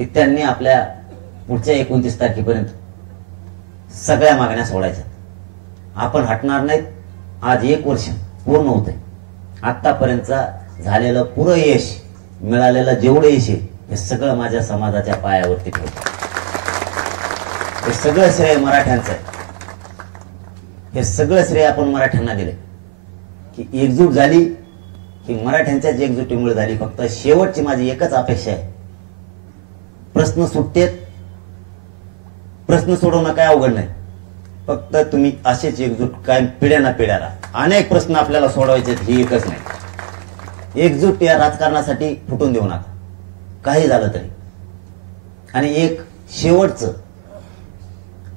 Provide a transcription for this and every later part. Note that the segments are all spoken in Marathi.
की त्यांनी आपल्या पुढच्या 29 तारखेपर्यंत सगळ्या मागण्या सोडायच्या. आपण हटणार नाहीत. आज 1 वर्ष पूर्ण होते. आतापर्यंतचा झालेलं पुरं यश, मिळालेलं जेवढं यश आहे हे सगळं माझ्या समाजाच्या पायावरती ठेवतो. हे सगळं श्रेय मराठ्यांचं आहे. हे सगळं श्रेय आपण मराठ्यांना दिले की एकजूट झाली, ही मराठ्यांच्याच एकजुटीमुळे झाली. फक्त शेवटची माझी एकच अपेक्षा आहे, प्रश्न सुटतेत, प्रश्न सोडवणं काय अवघड नाही. फक्त तुम्ही असेच एकजूट काय पिढ्याना पिढ्याला अनेक प्रश्न आपल्याला सोडवायचे, ही एकच नाही. एकजूट या राजकारणासाठी फुटून देऊ नका, काही झालं तरी. आणि एक शेवटचं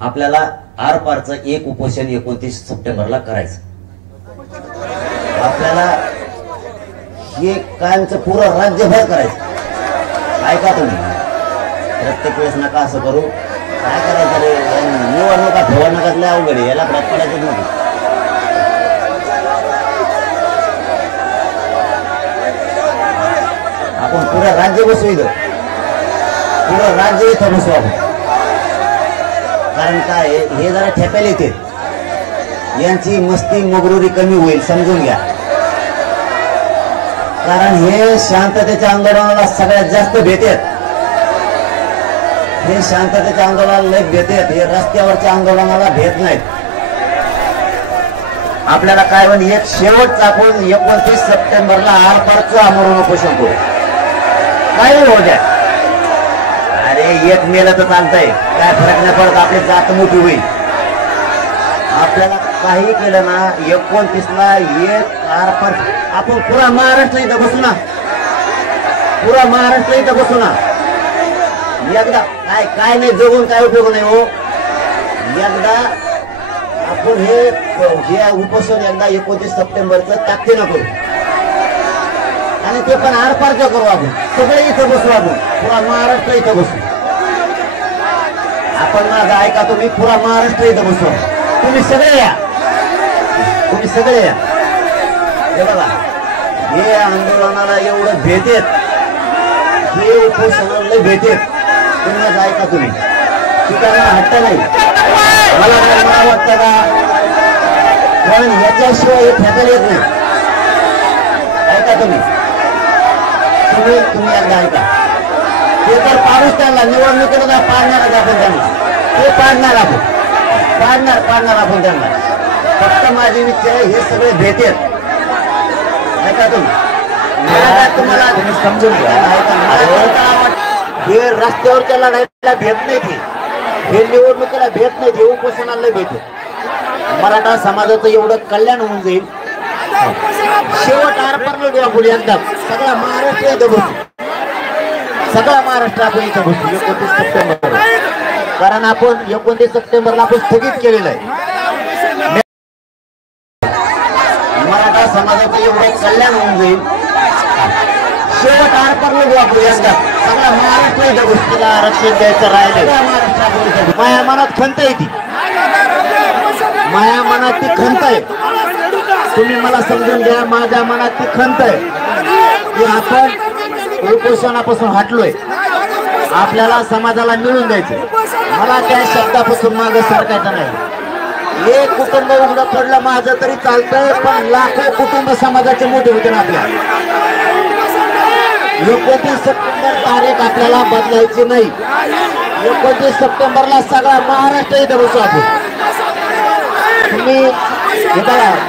आपल्याला आरपारचं एक उपोषण 29 सप्टेंबरला करायचं. आपल्याला हे कायमचं पुरं राज्यभर करायचं. ऐका तुम्ही, प्रत्येक वेळेस नका असं करू. काय करायचं रे, निवडणुका फवडणुकातल्या अवघड आहे, याला प्रत पडायचंच नाही. आपण पुरं राज्य बसू इथं, पुरं राज्य इथं बसू आपण. कारण काय हे जरा ठेप्याला येते, यांची मस्ती मगरुरी कमी होईल, समजून घ्या. कारण हे शांततेच्या आंदोलनाला सगळ्यात जास्त भेटेत. हे शांततेच्या आंदोलनाला लय भेटेत, हे रस्त्यावरच्या आंदोलनाला भेट नाहीत. आपल्याला काय म्हणे, एक शेवटचं आपण 29 सप्टेंबरला आरपारचं आमरण उपोषण करू, काही हो द्या. अरे एक मेलं तर चालतंय, काय फरक नाही पडत, आपली जात मोठी होईल. आपल्याला काही केलं ना 29ला एक आरपार आपण पुरा महाराष्ट्र इथं बसू ना, पुरा महाराष्ट्र इथं बसू ना. एकदा काय नाही जगून काय उपयोग नाही हो. एकदा आपण हे उपोषण एकदा 29 सप्टेंबरचं ताकदीनं करू, आणि ते पण आरपारचं करू. आपण सगळे इथं बसू, आपण पुरा महाराष्ट्र इथं बसू. आपण माझं ऐका, तुम्ही पुरा महाराष्ट्र इथं बसू. तुम्ही सगळे या, तुम्ही सगळे या. हे बघा, हे आंदोलनाला एवढं भेटेत, हे उपोषणाला भेटेत. तुम्ही ऐका, तुम्ही शिकायला हट्ट नाही. मला काय वाटतं का, पण याच्याशिवाय हे फेकायला येत नाही. ऐका तुम्ही, तुम्ही एकदा ऐका. ते तर पाडूच त्यांना, निवडणुकीला काय पाडणारच आपण त्यांना, ते पाडणार आपण त्यांना. फक्त माझी इच्छा आहे हे सगळे भेटेत. ऐका तुम्हाला समजून घ्या. हे रस्त्यावरच्या लढाईला भेट नाही, हे निवडणुकीला भेट नाही, हे उपोषणाला भेटेल. मराठा समाजाचं एवढं कल्याण होऊन जाईल. शेवट आरपार लढू आपण एकदा, सगळा महाराष्ट्र इथं बसू, सगळा महाराष्ट्र आपण इथं बसू 29 सप्टेंबर. कारण आपण 29 सप्टेंबरला आपण स्थगित केलेलं आहे. मराठा समाजाचं एवढं कल्याण होऊन जाईल. शेवट आरपार लढू आपण एकदा, सगळा महाराष्ट्र इथं बसू. आरक्षण द्यायचं राहिलं, माया मनात खंत आहे, ती माया मनात ती खंत आहे. तुम्ही मला समजून घ्या, माझ्या मनात ती खंत आहे की आपण उपोषणापासून हटलोय, आपल्याला समाजाला मिळून द्यायचं. मला त्या शब्दापासून मागे सरकायचं नाही. एक कुटुंब उघडं पडलं माझं तरी चालतंय, पण लाखो कुटुंब समाजाचे मोठे होते ना. आपल्या 29 सप्टेंबर तारीख आपल्याला बदलायची नाही. 29 सप्टेंबरला सगळा महाराष्ट्र इथे बसू आपण. तुम्ही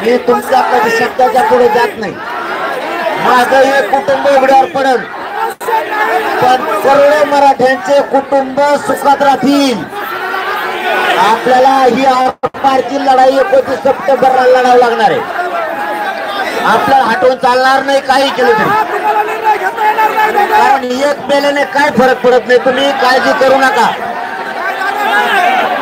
मी तुमच्या कधी शब्दाच्या पुढे जात नाही. माझं एक कुटुंब उघड्यावर पडेल, पण करोडो मराठ्यांचे कुटुंब सुखात राहतील. आपल्याला ही आरपारची लढाई 29 सप्टेंबरला लढावं लागणार आहे. आपल्याला हटवून चालणार नाही काही केलं तरी. कारण एक मेल्याने काय फरक पडत नाही, तुम्ही काळजी करू नका.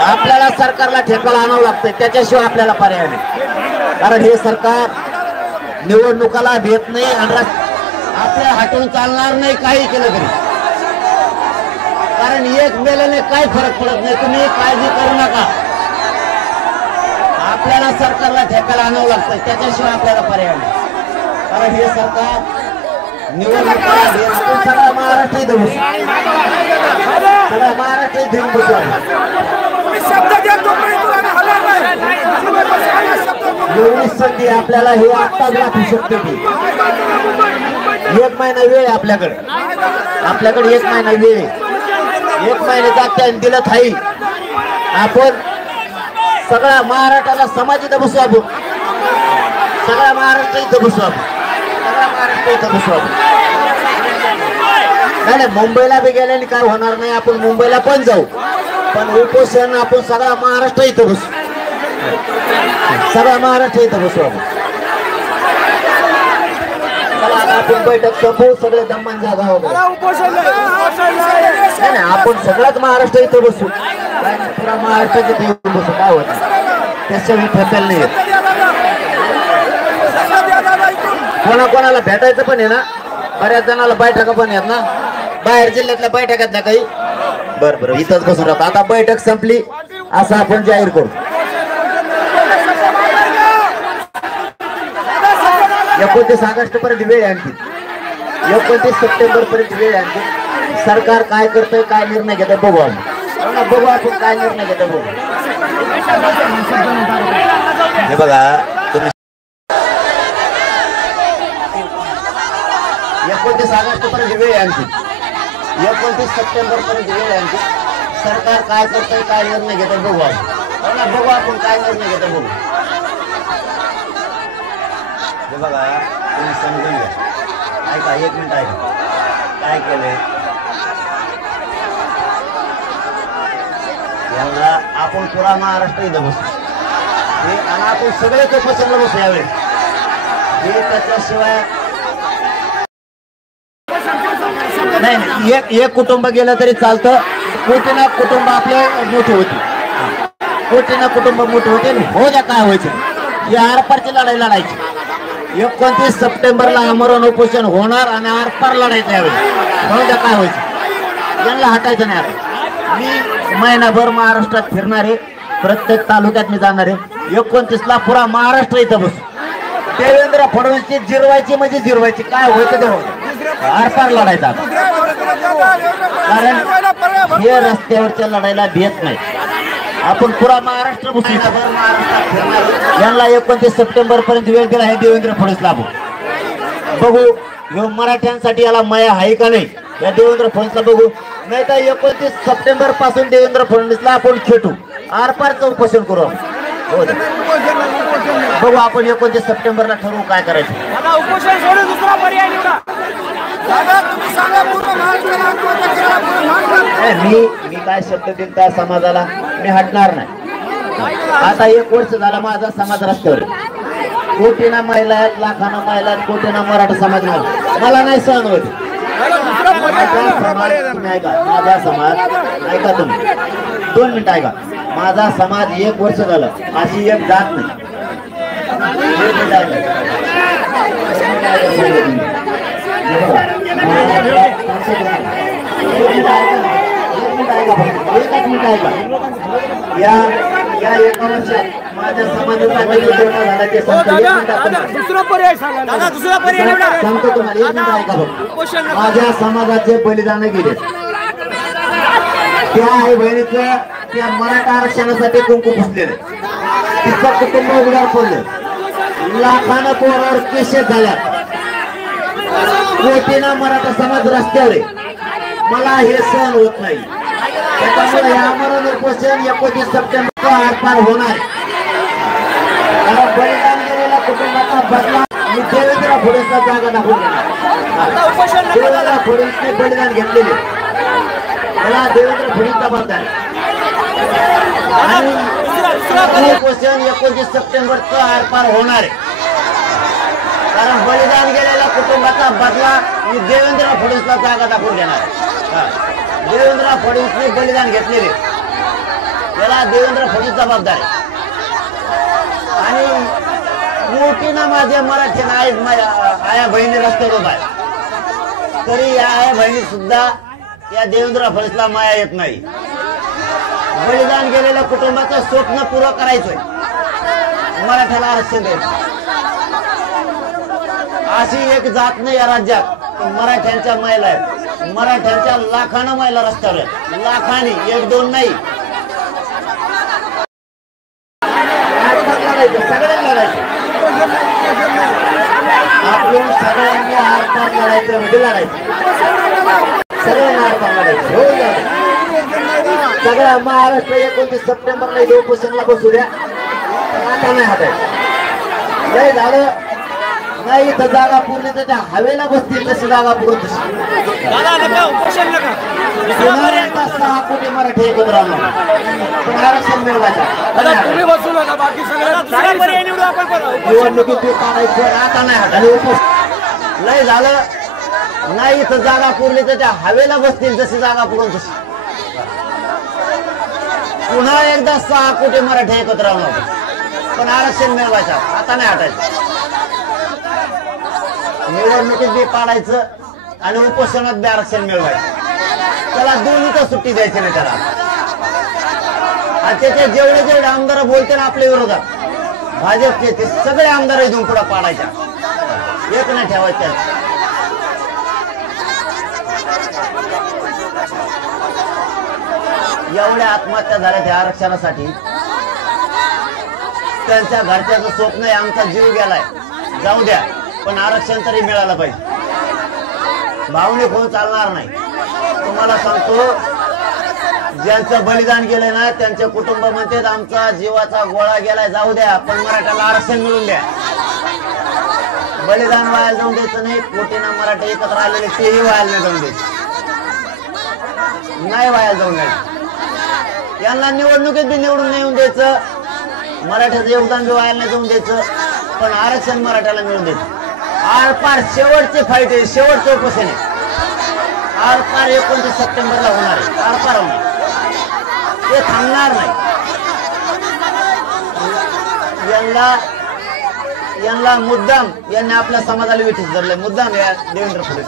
आपल्याला सरकारला ठेकाला आणावं लागतंय, त्याच्याशिवाय आपल्याला पर्याय नाही. कारण हे सरकार निवडणुकाला भेट नाही आणि आपल्या हटवून चालणार नाही काही केलं तरी. कारण एक मेल्याने काय फरक पडत नाही, तुम्ही काळजी करू नका. आपल्याला सरकारला ठेकाला आणावं लागतंय, त्याच्याशिवाय आपल्याला पर्याय नाही. कारण हे सरकार निवडणुकाला भेट, सगळा महाराष्ट्र इथं संधी आपल्याला हे आत्ताच गाठू शकते ती. 1 महिना वेळ आहे आपल्याकडे. आपल्याकडे 1 महिना वेळ आहे. 1 महिन्याचा त्याने दिलं थाई. आपण सगळ्या महाराष्ट्राला समाज इथं बसू. आपण सगळ्या महाराष्ट्र इथं बसू. आपण सगळ्या महाराष्ट्र इथं बसू. आपण नाही मुंबईला बी गेल्याने काय होणार नाही. आपण मुंबईला पण जाऊ, पण उपोषण आपण सगळा महाराष्ट्र इथं बसू. सगळा महाराष्ट्र इथं बसू. आपण बैठक संपवू. सगळे दम्मान जागा वगैरे नाही. आपण सगळ्यात महाराष्ट्र इथं बसू. पुरा महाराष्ट्रात इथे येऊन बसू. काय होत त्याच्यावेळी ठेपेल नाही. कोणाकोणाला भेटायचं पण आहे ना. बऱ्याच जणाला बैठका पण आहेत ना. बाहेर जिल्ह्यातल्या बैठकात ना काही. बरं बरं इथंच बसून राहतो. आता बैठक संपली असं आपण जाहीर करू. 29 ऑगस्ट पर्यंत वेळ आणखी. 29 सप्टेंबर पर्यंत वेळ आणखी. सरकार काय करतंय, काय निर्णय घेतं बघू. आपण बघू आपण काय निर्णय घेतं बघू. हे बघा तुम्ही 29 ऑगस्ट पर्यंत वेळ आणखी. 29 सप्टेंबर पर्यंत वेळ आणखी. सरकार काय करतंय, काय निर्णय घेतं बघू. आपण बघू आपण काय निर्णय घेतं बघू. हे बघा तुम्ही समजून घ्या. ऐका 1 मिनिट ऐका. काय केलंय यांना. आपण पुरा महाराष्ट्र इथं बसू आणि आपण सगळे उपोषणाला बसू यावेळी. हे त्याच्याशिवाय नाही. एक कुटुंब गेलं तरी चालतं. कोटी ना कुटुंब आपले मोठे होते. कोटी ना कुटुंब मोठे होते. हो द्या काय व्हायचं. ही आरपारची लढाई लढायची. 29 सप्टेंबरला आमरण उपोषण होणार आणि आरपार लढायचं यावेळी. हो द्या काय व्हायचं. यांना हटायचं नाही. आता मी महिनाभर महाराष्ट्रात फिरणार आहे. प्रत्येक तालुक्यात मी जाणार आहे. 29ला पुरा महाराष्ट्र इथं बसू. देवेंद्र फडणवीसची जिरवायची म्हणजे जिरवायची. काय व्हायचं ते व्हायचं. आरपार लढायचा. कारण हे रस्त्यावरच्या लढाईला भेट नाही. आपण पुरा महाराष्ट्र बसू. यांना 29 सप्टेंबर पर्यंत वेळ दिला आहे देवेंद्र फडणवीसला. आपण बघू मराठ्यांसाठी याला माया आहे का नाही या देवेंद्र फडणवीसला बघू. नाही तर 29 सप्टेंबर पासून देवेंद्र फडणवीसला आपण खेटू. आरपारचं उपोषण करू. हो बघू आपण 29 सप्टेंबरला ठरवू काय करायचं. उपोषण सोडून दुसरा पर्याय निवडा. मी काय शब्द दिल त्या समाजाला मी हटणार नाही. आता 1 वर्ष झाला माझा समाज रस्त्यावर. कोटीना महिला आहेत, लाखांना महिला आहेत, कोटीना मराठा समाज नाही. मला नाही सहन होत. माझा समाज ऐका तुम्ही 2 मिनिट ऐका. माझा समाज 1 वर्ष झालं अशी एक जात नाही. या एका वर्षात माझ्या समाजाचा झाला ते दुसरा पर्याय सांगा. दुसरा पर्याय निवडा. सांगतो तुम्हाला. 1 मिनिट ऐका बघ. माझ्या समाजाचे बलिदान गेले. त्या आई बहिणीचं त्या मराठा आरक्षणासाठी कुंकू पुसलेलं. तिचं कुटुंब उघड्यावर पडलं. लाखानं पोरावर केसेस झाल्या. कोटीनं मराठा समाज रस्त्यावर आहे. मला हे सहन होत नाही. त्याच्यामुळे या आमरण उपोषण 29 सप्टेंबर आरपार होणार. कारण बलिदान गेलेल्या कुटुंबाचा बदला मी देवेंद्र फडणवीसला जागा दाखवून देणार. देवेंद्र फडणवीसने बलिदान घेतलेले मला देवेंद्र फडणवीस जबाबदार. आणि उपोषण 29 सप्टेंबरचं आरपार होणार आहे. कारण बलिदान गेलेल्या कुटुंबाचा बदला मी देवेंद्र फडणवीसला जागा दाखवून देणार. देवेंद्र फडणवीसने बलिदान घेतलेले याला देवेंद्र फडणवीस जबाबदार आहे. आणि मोठीनं माझ्या मराठी आया बहिणी रस्त्यावर उभा आहे. तरी या आया बहिणी सुद्धा या देवेंद्र फडणवीसला माया येत नाही. बलिदान गेलेल्या कुटुंबाचं स्वप्न पुरं करायचंय. मराठ्याला आरक्षण द्यायचं. अशी एक जात नाही या राज्यात. मराठ्यांच्या महिला आहेत. मराठ्यांच्या लाखानं महिला रस्त्यावर आहेत. लाखांनी 1-2 नाही. सगळ्यांना लढायचं. यात्रेमध्ये लढायचं सगळ्यांना लढायचं हो सगळ्या महाराष्ट्र 29 सप्टेंबरला इथे उपोषणला बसू द्या आता नाही हातायचं लय झालं नाही इथं जागा पुरली तर त्या हवेला बसतील तशी जागा पुरून तशी 6 कोटी मराठी एकत्र राहणार पण आरक्षण मिळवायचं तुम्ही बसू नका बाकी सगळं निवडणुकीत काढायचं आता नाही हाताने उपोषण लय झालं नाही इथं जागा पुरली तर त्या हवेला बसतील जशी जागा पुरून तशी पुन्हा एकदा 6 कोटी मराठी एकत्र राहणार पण आरक्षण मिळवायचं आता नाही हटायचं निवडणुकीत बी पाडायचं आणि उपोषणात बी आरक्षण मिळवायचं त्याला दोन्हीच सुट्टी द्यायची नाही त्याला आणि त्याचे जेवढे आमदार बोलते ना आपल्या विरोधात भाजपचे ते सगळे आमदार इथून पुढे पाडायच्या एक नाही ठेवायचं एवढ्या आत्महत्या झाल्या त्या आरक्षणासाठी त्यांच्या घरच्याचं स्वप्न आहे आमचा जीव गेलाय जाऊ द्या पण आरक्षण तरी मिळालं पाहिजे भावनिक होऊन चालणार नाही तुम्हाला सांगतो ज्यांचं बलिदान गेलंय ना त्यांचे कुटुंब म्हणतात आमचा जीवाचा गोळा गेलाय जाऊ द्या पण मराठ्याला आरक्षण मिळून द्या बलिदान व्हायला जाऊन द्यायचं नाही कोटीनं मराठा एकत्र आलेले तेही व्हायला नाही जाऊन द्यायचं नाही व्हायला जाऊन द्यायचं यांना निवडणुकीत बी निवडून नाही येऊन द्यायचं मराठ्याचं योगदान बी व्हायला नाही जाऊन द्यायचं पण आरक्षण मराठ्याला मिळून द्यायचं आरपार शेवटचे फाईट आहे शेवटचं उपोषण आहे आरपार 29 सप्टेंबरला होणार आहे आरपार होणार ते थांबणार नाही यांना मुद्दाम यांनी आपल्या समाजाला विठीस धरलंय मुद्दाम या देवेंद्र फडणवीस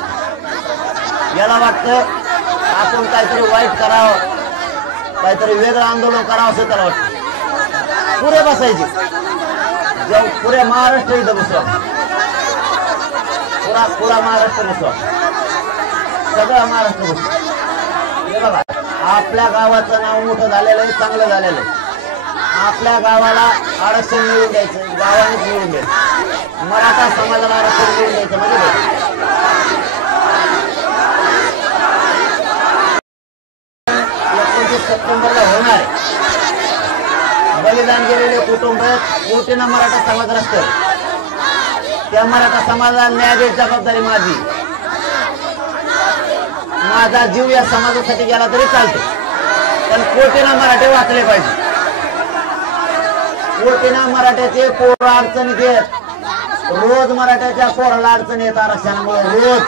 याला वाटतं आपण काहीतरी वाईट करावं काहीतरी वेगळं आंदोलन करावं असं त्याला वाटतं पुरे बसायचे पुरे महाराष्ट्र इथं बसवा पुरा महाराष्ट्र बसवा सगळं महाराष्ट्र बसवा हे बघा आपल्या गावाचं नाव मोठं झालेलं आहे चांगलं झालेलं आहे आपल्या गावाला आरक्षण मिळवून द्यायचं गावानेच मिळवून द्यायचं मराठा समाजाला आरक्षण मिळवून द्यायचं म्हणजे 29 सप्टेंबरला होणार आहे बलिदान गेलेले कुटुंब कोटीनं मराठा समाज असतं त्या मराठा समाजाला न्याय द्यायची जबाबदारी माझी माझा जीव या समाजासाठी गेला तरी चालतो पण कोटीनं मराठे वाचले पाहिजे कोटीनं मराठ्याचे पोरं अडचणीत येत रोज मराठ्याच्या पोराला अडचणी येत आरक्षणामुळे रोज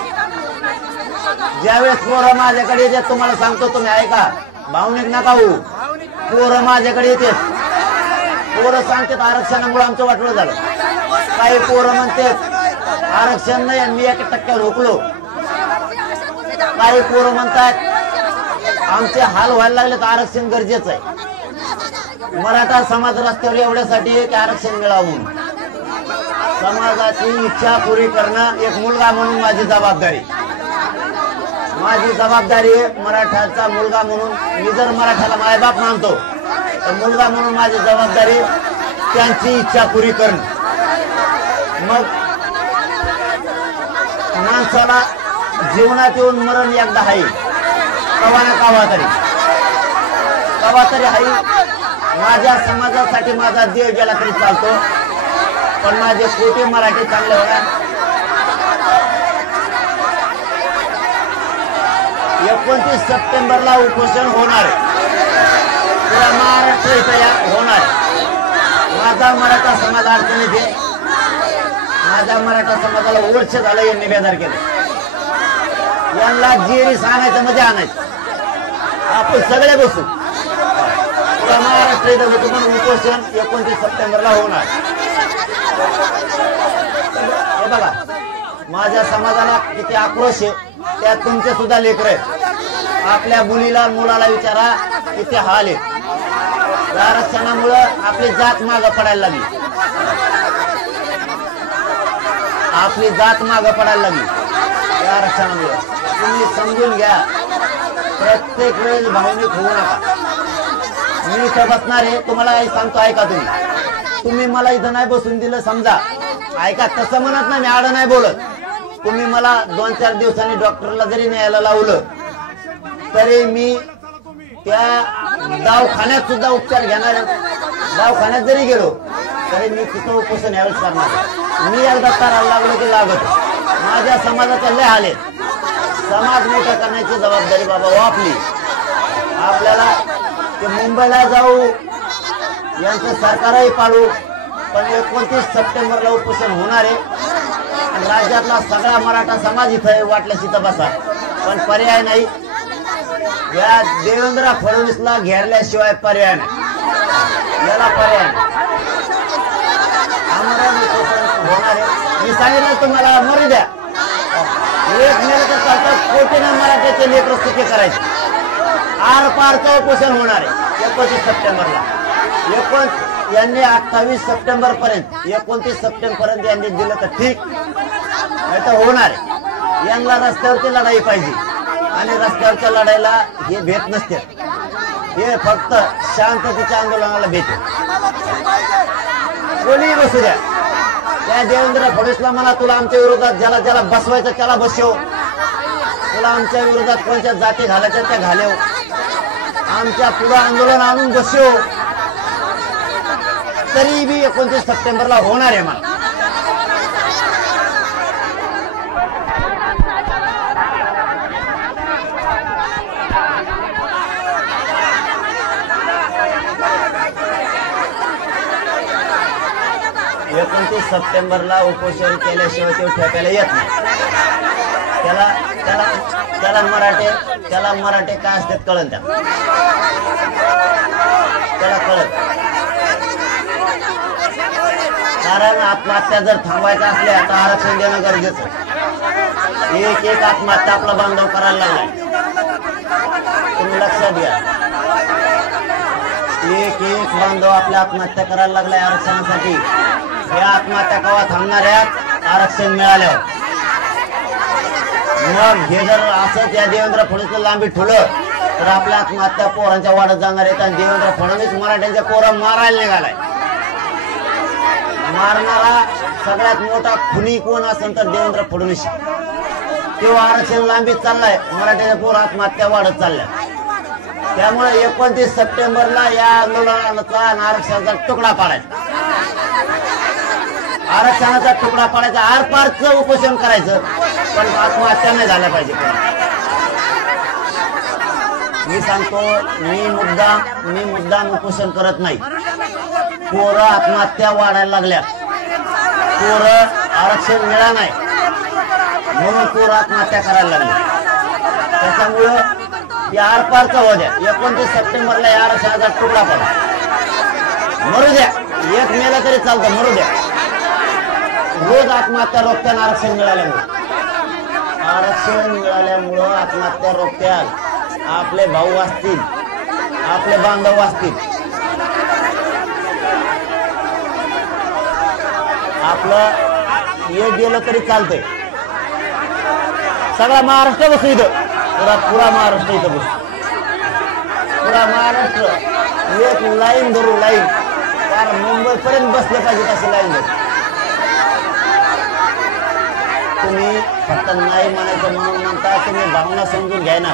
ज्यावेळेस पोरं माझ्याकडे येतात तुम्हाला सांगतो तुम्ही ऐका भावनिक नका होऊ पोरं माझ्याकडे येते पोरं सांगतात आरक्षणामुळे आमचं वाटलं झालं काही पोरं म्हणतात आरक्षण नाही मी 1% रोखलो काही पोरं म्हणतात आमचे हाल व्हायला लागले तर आरक्षण गरजेचं आहे मराठा समाज रस्त्यावर एवढ्यासाठी की आरक्षण मिळावं म्हणून समाजाची इच्छा पुरी करणं एक मुलगा म्हणून माझी जबाबदारी आहे मराठाचा मुलगा म्हणून मी जर मराठाला मायबाप मानतो तर मुलगा म्हणून माझी जबाबदारी त्यांची इच्छा पुरी करणं मग माणसाला जीवनात येऊन मरण एकदा आहे कवा ना कवा तरी आहे माझ्या समाजासाठी माझा देव गेला तरी चालतो पण माझे कोटी मराठी चांगले होणार 29 सप्टेंबरला उपोषण होणार पुरा महाराष्ट्र इथं होणार माझा मराठा समाज अडचणीत आहे माझ्या मराठा समाजाला वर्ष झालं यांनी बेदार केलं यांना जेरी सांगायचं मध्ये आणायचं आपण सगळे बसू पुरा महाराष्ट्र इथं होतं पण उपोषण 29 सप्टेंबरला होणार हे बघा माझ्या समाजाला किती आक्रोश आहे त्यात तुमचे सुद्धा लेकर आहेत आपल्या मुलीला मुलाला विचारा किती हाल आहे आरक्षणामुळं आपली जात मागं पडायला लागली या आरक्षणामुळं तुम्ही समजून घ्या प्रत्येक वेळेस भावनिक होऊ नका मी इथं बसणार आहे तुम्हाला काही सांगतो ऐका तुम्ही मला इथं नाही बसून दिलं समजा ऐका तसं म्हणत नाही मी आड नाही बोलत तुम्ही मला 2-4 दिवसांनी डॉक्टरला जरी न्यायला लावलं तरी मी त्या दवाखान्यात सुद्धा उपचार घेणार, दवाखान्यात जरी गेलो तरी मी तिथं उपोषण यावेळेस करणार. मी एकदा करायला लागलो की लागत. माझ्या समाजाचा लय हाल आहे. समाज मोठा करण्याची जबाबदारी बाबा आपली. आपल्याला ते मुंबईला जाऊ, यांचं सरकारही पाडू, पण 29 सप्टेंबरला उपोषण होणार आहे. आणि राज्यातला सगळा मराठा समाज इथं वाटल्यास इथं बसा, पण पर्याय नाही. या देवेंद्र फडणवीसला घेरल्याशिवाय पर्याय नाही, याला पर्याय नाही. आमरण उपोषण होणार आहे. मी सांगितलं तुम्हाला, मरू द्या. एक मेलं तर चालतं, कोटीनं मराठ्याचे लेकरं सुखी करायचे. आर पारचं उपोषण होणार आहे 29 सप्टेंबरला. यांनी 28 सप्टेंबर पर्यंत 29 सप्टेंबर पर्यंत यांनी दिलं तर ठीक, नाही तर होणार आहे. यांना रस्त्यावरची लढाई पाहिजे आणि रस्त्यावरच्या लढाईला हे भेट नसते. हे फक्त शांततेच्या आंदोलनाला भेट. कोणी बसू द्या, त्या देवेंद्र फडणवीसला म्हणा तुला आमच्या विरोधात ज्याला ज्याला बसवायचं त्याला बसव, तुला आमच्या विरोधात कोणत्या जाती घालायच्या त्या घालव, आमच्या पुढे आंदोलन आणून बसव, तरी बी 29 सप्टेंबरला होणार आहे. मला 29 सप्टेंबरला उपोषण केल्याशिवाय तो ठेकायला येत नाही. त्याला मराठे काय असतात कळन, त्याला कळत. कारण आत्महत्या जर थांबायच्या असल्या तर आरक्षण देणं गरजेचं. एक आत्महत्या आपला बांधव करायला लागलाय, तुम्ही लक्षात घ्या. एक बांधव आपल्या आत्महत्या करायला लागलाय आरक्षणासाठी. या आत्महत्या केव्हा थांबणाऱ्यात? आरक्षण मिळाल्यावर. मग हे जर असंच या देवेंद्र फडणवीसला लांबी ठेवलं तर आपल्या आत्महत्या पोरांच्या वाढत जाणार आहेत. आणि देवेंद्र फडणवीस मराठ्यांच्या पोरं मारायला निघालाय. मारणारा सगळ्यात मोठा खुनी कोण असेल तर देवेंद्र फडणवीस. तेव्हा आरक्षण लांबीत चाललाय, मराठ्याच्या पोर आत्महत्या वाढत चालल्या. त्यामुळे 29 सप्टेंबरला या आंदोलनाचा आरक्षणाचा तुकडा पाडायचा, आरक्षणाचा तुकडा पाडायचा, आरपारचं उपोषण करायचं, पण आत्महत्या नाही झाल्या पाहिजे. मी सांगतो, मी मुद्दाम उपोषण करत नाही. पोरं आत्महत्या वाढायला लागल्या, पोरं आरक्षण मिळालं नाही म्हणून पोरं आत्महत्या करायला लागली. त्याच्यामुळं या आरपारचं हो द्या. 29 सप्टेंबरला या आरक्षणाचा तुकडा पडा, मरू द्या. एक मेला तरी चालतं, मरू द्या. रोज आत्महत्या रोखत्यान आरक्षण मिळाल्यामुळं आत्महत्या रोखत्याल. आपले भाऊ असतील, आपले बांधव असतील, आपलं एक गेलं तरी चालतंय. सगळा महाराष्ट्र बसू इथं, पुरा महाराष्ट्र इथं बसू, पुरा महाराष्ट्र एक लाईन धरू, लाईन फार मुंबईपर्यंत बसले पाहिजे तशी लाईन धरू. तुम्ही फक्त नाही म्हणायचं म्हणून म्हणता, तुम्ही भावना समजून घ्यायना.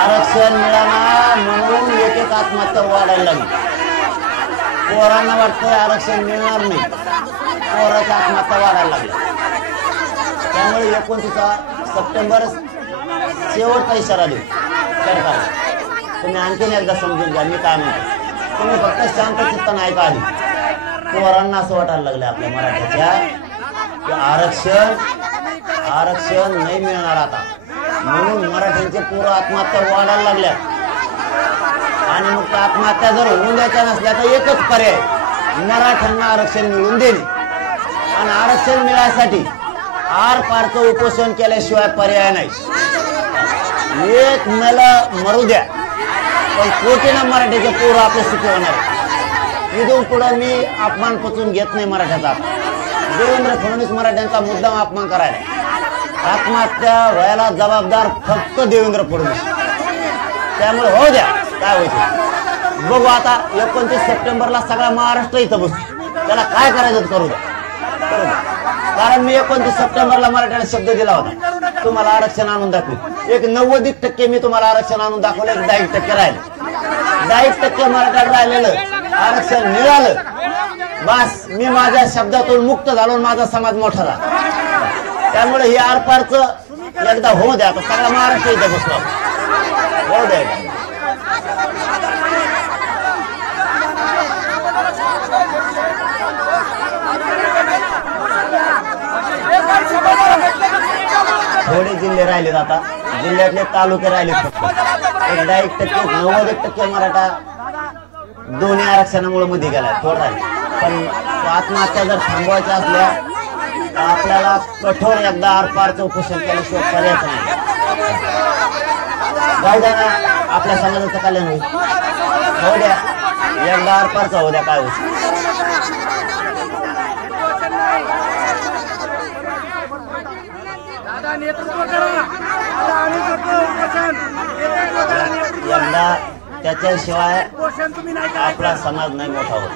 आरक्षण मिळाणार म्हणून एक आत्महत्या वाढायला लागली. पोरांना वाटतंय आरक्षण मिळणार नाही, पोराच्या आत्महत्या वाढायला लागल्या. त्यामुळे 29 सप्टेंबर शेवटचा इशारा देऊ सरकार. तुम्ही आणखीन एकदा समजून घ्या मी काय म्हणतो. तुम्ही फक्त शांत चित्तानं ऐका आधी. पोरांना असं वाटायला लागलं आपल्या मराठ्याच्या की आरक्षण नाही मिळणार आता, म्हणून मराठ्यांचे पोरं आत्महत्या वाढायला लागल्या. आणि मग त्या आत्महत्या जर होऊन द्यायच्या नसल्या तर एकच पर्याय, मराठ्यांना आरक्षण मिळवून देणे. आणि आरक्षण मिळायसाठी आरपारचं उपोषण केल्याशिवाय पर्याय नाही. एक मला मरू द्या, पण कोटीनं मराठीचे पोरं आपले सुखी होणार. इथून पुढे मी अपमान पचवून घेत नाही मराठ्याचा. देवेंद्र फडणवीस मराठ्यांचा मुद्दाम अपमान करायला. आत्महत्या व्हायला जबाबदार फक्त देवेंद्र फडणवीस. त्यामुळे हो द्या, काय व्हायचं बघू. आता 29 सप्टेंबरला सगळा महाराष्ट्र इथं बसू, त्याला काय करायचं करू द्या. कारण मी 29 सप्टेंबरला मराठ्याला शब्द दिला होता तुम्हाला आरक्षण आणून दाखवू. एक 90% मी तुम्हाला आरक्षण आणून दाखवलं, एक 10% राहिलं. 10% मराठ्याला राहिलेलं आरक्षण मिळालं. बस मी माझ्या शब्दातून मुक्त झालो, माझा समाज मोठा झाला. त्यामुळे हे आरपारचं एकदा होऊ द्या. आता सगळा महाराष्ट्र इथे बसलो होऊ द्या. थोडे जिल्हे राहिलेत, आता जिल्ह्यातले तालुके राहिले फक्त. एक 10% 90% मराठा दोन्ही आरक्षणामुळे मध्ये गेलाय. थोडं राहील, पण आत्महत्या जर थांबवायच्या असल्या तर आपल्याला कठोर एकदा आरपारचं उपोषण केल्याशिवाय पर्यायच नाही. जाऊ द्या ना, आपल्या समाजाचं कल्याण होईल. होऊ द्या, एकदा आरपारचं होऊ द्या, काय होईल. यंदा त्याच्याशिवाय आपला समाज नाही मोठा होत.